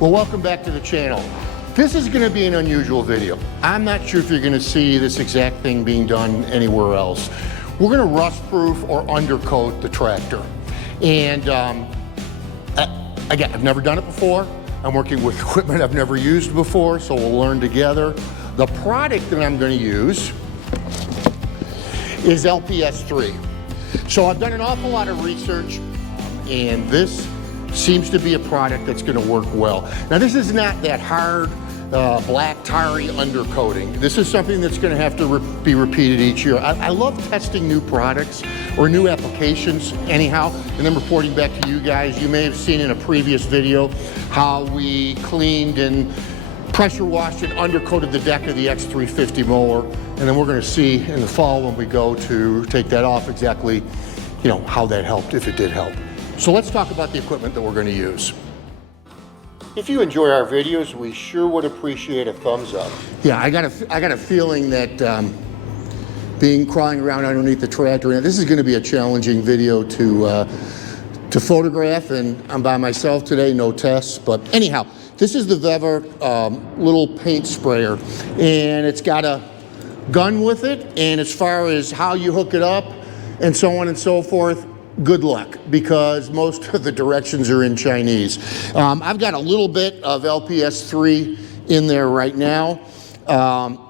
Well, welcome back to the channel. This is going to be an unusual video. I'm not sure if you're going to see this exact thing being done anywhere else. We're going to rust proof or undercoat the tractor. And again, I've never done it before. I'm working with equipment I've never used before, so we'll learn together. The product that I'm going to use is LPS3. So I've done an awful lot of research, and this seems to be a product that's going to work well. Now, this is not that hard black tarry undercoating. This is something that's going to have to be repeated each year. I love testing new products or new applications anyhow, and then reporting back to you guys. You may have seen in a previous video how we cleaned and pressure washed and undercoated the deck of the X350 mower, and then we're going to see in the fall when we go to take that off exactly, how that helped, if it did help. So let's talk about the equipment that we're going to use. If you enjoy our videos, we sure would appreciate a thumbs up. Yeah, I got a feeling that crawling around underneath the tractor, and this is going to be a challenging video to photograph, and I'm by myself today, no tests. But anyhow, this is the Vever little paint sprayer, and it's got a gun with it. And as far as how you hook it up and so on and so forth, good luck, because most of the directions are in Chinese. I've got a little bit of LPS3 in there right now.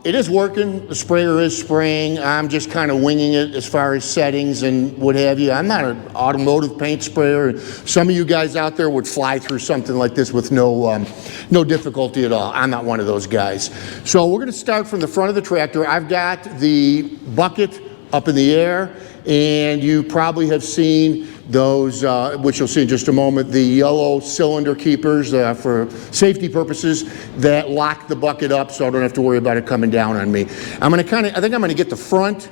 It is working, the sprayer is spraying. I'm just kind of winging it as far as settings and what have you. I'm not an automotive paint sprayer. Some of you guys out there would fly through something like this with no difficulty at all. I'm not one of those guys. So we're gonna start from the front of the tractor. I've got the bucket up in the air, and you probably have seen those, which you'll see in just a moment, the yellow cylinder keepers for safety purposes that lock the bucket up so I don't have to worry about it coming down on me. I think I'm gonna get the front,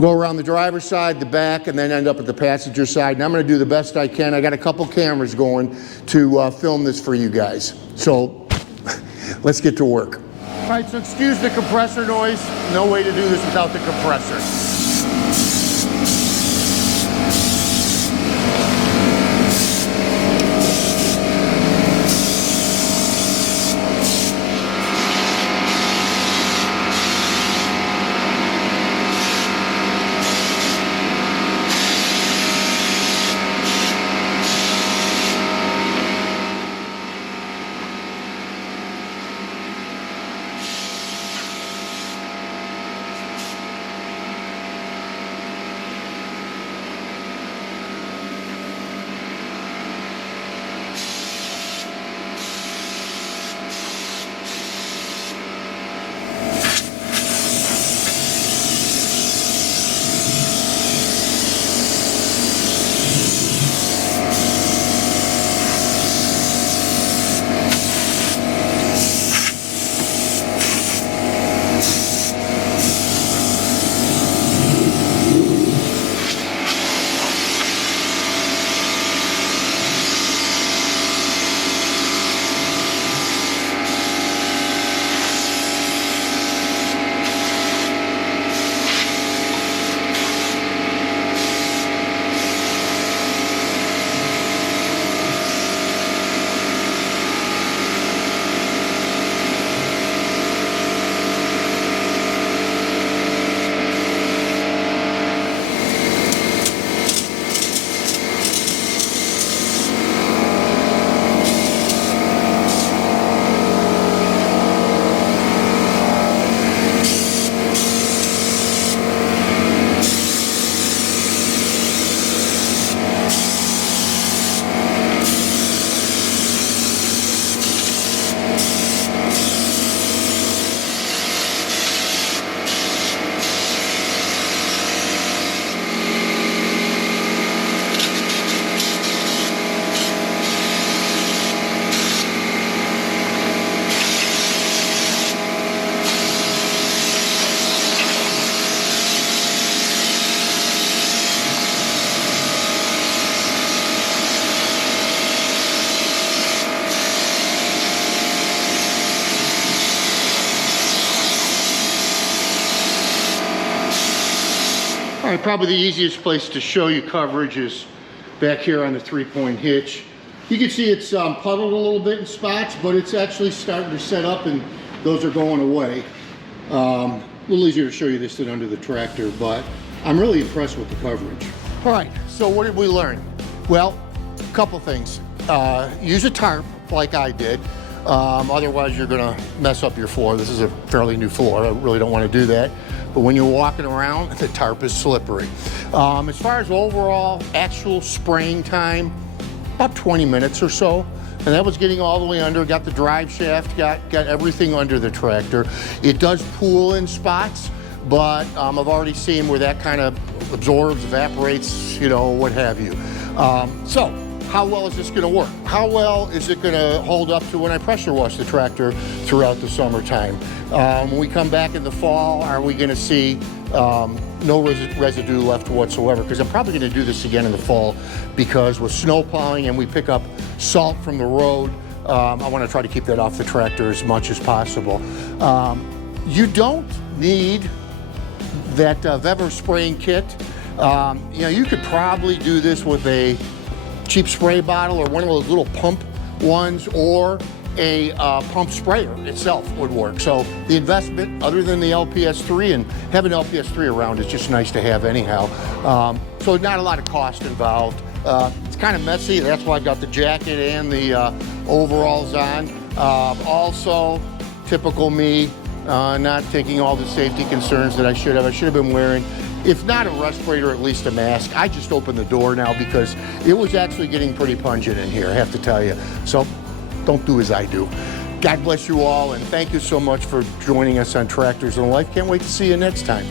go around the driver's side, the back, and then end up at the passenger side. And I'm gonna do the best I can. I got a couple cameras going to film this for you guys. So let's get to work. All right, so excuse the compressor noise. No way to do this without the compressor. All right, probably the easiest place to show you coverage is back here on the 3-point hitch. You can see it's puddled a little bit in spots, but it's actually starting to set up and those are going away. A little easier to show you this than under the tractor, but I'm really impressed with the coverage. All right, so what did we learn? Well, a couple things. Use a tarp like I did. Otherwise you're gonna mess up your floor. This is a fairly new floor. I really don't want to do that. But when you're walking around, the tarp is slippery. As far as overall actual spraying time, about 20 minutes or so. And that was getting all the way under, got the drive shaft, got everything under the tractor. It does pool in spots, but I've already seen where that kind of absorbs, evaporates, you know, what have you. So, how well is this gonna work? How well is it gonna hold up to when I pressure wash the tractor throughout the summertime? When we come back in the fall, are we gonna see no residue left whatsoever? Because I'm probably gonna do this again in the fall, because with snow plowing and we pick up salt from the road, I wanna try to keep that off the tractor as much as possible. You don't need that Weber spraying kit. You know, you could probably do this with a cheap spray bottle or one of those little pump ones, or a pump sprayer itself would work. So the investment, other than the LPS3, and having LPS3 around is just nice to have anyhow. So not a lot of cost involved. It's kind of messy. That's why I got the jacket and the overalls on. Also, typical me, not taking all the safety concerns that I should have. I should have been wearing, if not a respirator, at least a mask. I just opened the door now because it was actually getting pretty pungent in here, I have to tell you. So don't do as I do. God bless you all, and thank you so much for joining us on Tractors in Life. Can't wait to see you next time.